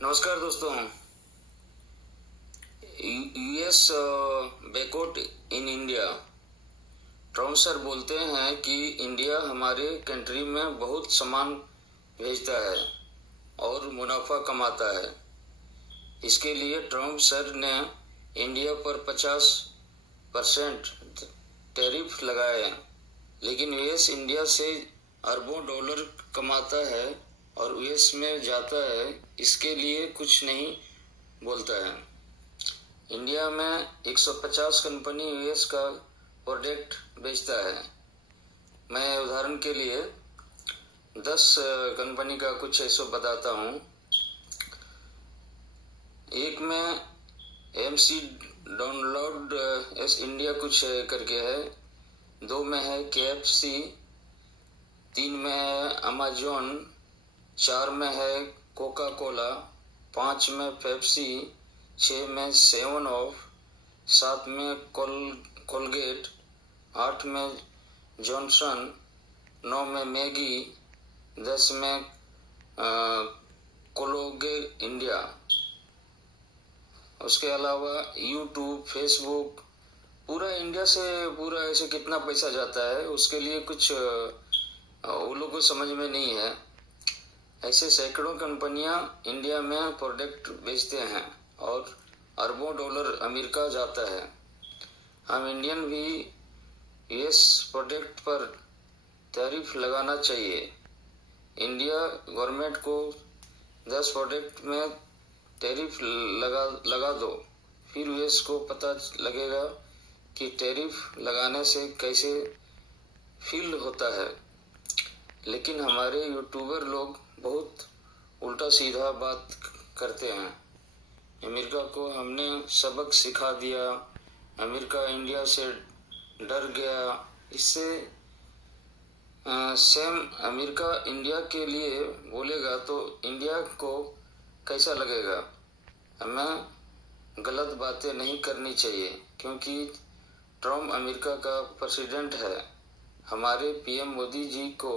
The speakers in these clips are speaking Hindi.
नमस्कार दोस्तों। US back out in India. Trump sir बोलते हैं कि इंडिया हमारे कंट्री में बहुत सामान भेजता है और मुनाफा कमाता है। इसके लिए ट्रम्प सर ने इंडिया पर 50% टैरिफ लगाए, लेकिन यूएस इंडिया से अरबों डॉलर कमाता है और यूएस में जाता है, इसके लिए कुछ नहीं बोलता है। इंडिया में 150 कंपनी यूएस का प्रोडक्ट बेचता है। मैं उदाहरण के लिए 10 कंपनी का कुछ ऐसा बताता हूँ। एक में एमसी डाउनलोड एस इंडिया कुछ करके है, 2 में है KFC, 3 में है अमेजोन, 4 में है कोका कोला, 5 में पेप्सी, 6 में 7 अप, 7 में कोलगेट, 8 में जॉनसन, 9 में मैगी, 10 में कोलोगे इंडिया। उसके अलावा यूट्यूब, फेसबुक, पूरा इंडिया से पूरा ऐसे कितना पैसा जाता है, उसके लिए कुछ वो लोगों को समझ में नहीं है। ऐसे सैकड़ों कंपनियां इंडिया में प्रोडक्ट बेचते हैं और अरबों डॉलर अमेरिका जाता है। हम इंडियन भी यूएस प्रोडक्ट पर टैरिफ लगाना चाहिए। इंडिया गवर्नमेंट को 10 प्रोडक्ट में टैरिफ लगा दो, फिर यूएस को पता लगेगा कि टैरिफ लगाने से कैसे फील होता है। लेकिन हमारे यूट्यूबर लोग बहुत उल्टा सीधा बात करते हैं। अमेरिका को हमने सबक सिखा दिया, अमेरिका इंडिया से डर गया। इससे सेम अमेरिका इंडिया के लिए बोलेगा तो इंडिया को कैसा लगेगा। हमें गलत बातें नहीं करनी चाहिए, क्योंकि ट्रम्प अमेरिका का प्रेसिडेंट है। हमारे पीएम मोदी जी को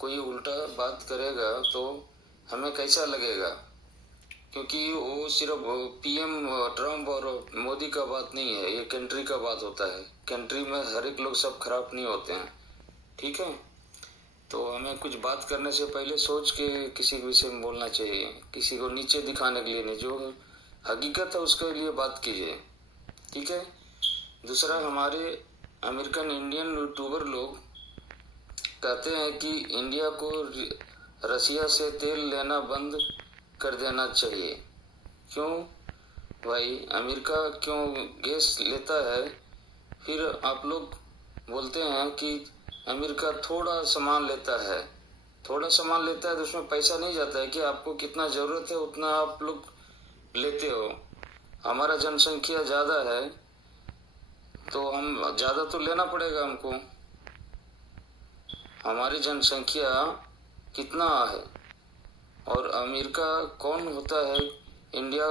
कोई उल्टा बात करेगा तो हमें कैसा लगेगा, क्योंकि वो सिर्फ पीएम ट्रम्प और मोदी का बात नहीं है, ये कंट्री का बात होता है। कंट्री में हर एक लोग सब खराब नहीं होते हैं, ठीक है। तो हमें कुछ बात करने से पहले सोच के किसी विषय में बोलना चाहिए, किसी को नीचे दिखाने के लिए नहीं। जो हकीकत है उसके लिए बात कीजिए, ठीक है। दूसरा, हमारे अमेरिकन इंडियन यूट्यूबर लोग कहते हैं कि इंडिया को रसिया से तेल लेना बंद कर देना चाहिए। क्यों भाई, अमेरिका क्यों गैस लेता है? फिर आप लोग बोलते हैं कि अमेरिका थोड़ा सामान लेता है। थोड़ा सामान लेता है तो उसमें पैसा नहीं जाता है कि आपको कितना जरूरत है उतना आप लोग लेते हो। हमारा जनसंख्या ज्यादा है तो हम ज्यादा तो लेना पड़ेगा हमको। हमारी जनसंख्या कितना है और अमेरिका कौन होता है, इंडिया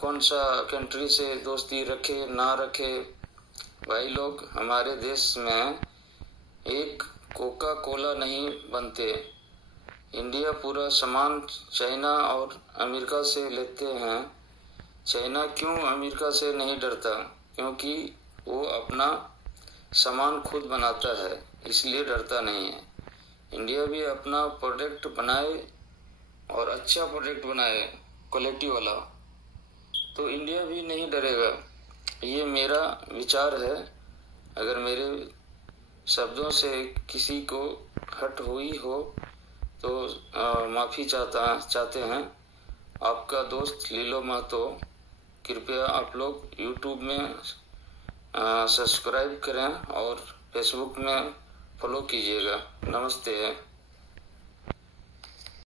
कौन सा कंट्री से दोस्ती रखे ना रखे। भाई लोग, हमारे देश में एक कोका कोला नहीं बनते। इंडिया पूरा सामान चाइना और अमेरिका से लेते हैं। चाइना क्यों अमेरिका से नहीं डरता? क्योंकि वो अपना सामान खुद बनाता है, इसलिए डरता नहीं है। इंडिया भी अपना प्रोडक्ट बनाए और अच्छा प्रोडक्ट बनाए, क्वालिटी वाला, तो इंडिया भी नहीं डरेगा। ये मेरा विचार है। अगर मेरे शब्दों से किसी को हट हुई हो तो माफ़ी चाहते हैं। आपका दोस्त लीलो महतो। कृपया आप लोग यूट्यूब में सब्सक्राइब करें और फेसबुक में फॉलो कीजिएगा। नमस्ते।